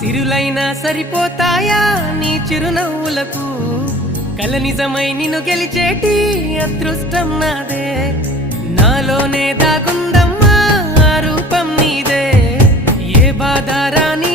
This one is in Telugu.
సిరులైనా సరిపోతాయా నీ చిరునవ్వులకు కల నిజమై నిన్ను గెలిచేటి అదృష్టం నాదే నాలోనే దాగుందమ్మా ఆ రూపం నీదే ఏ బాధ రాని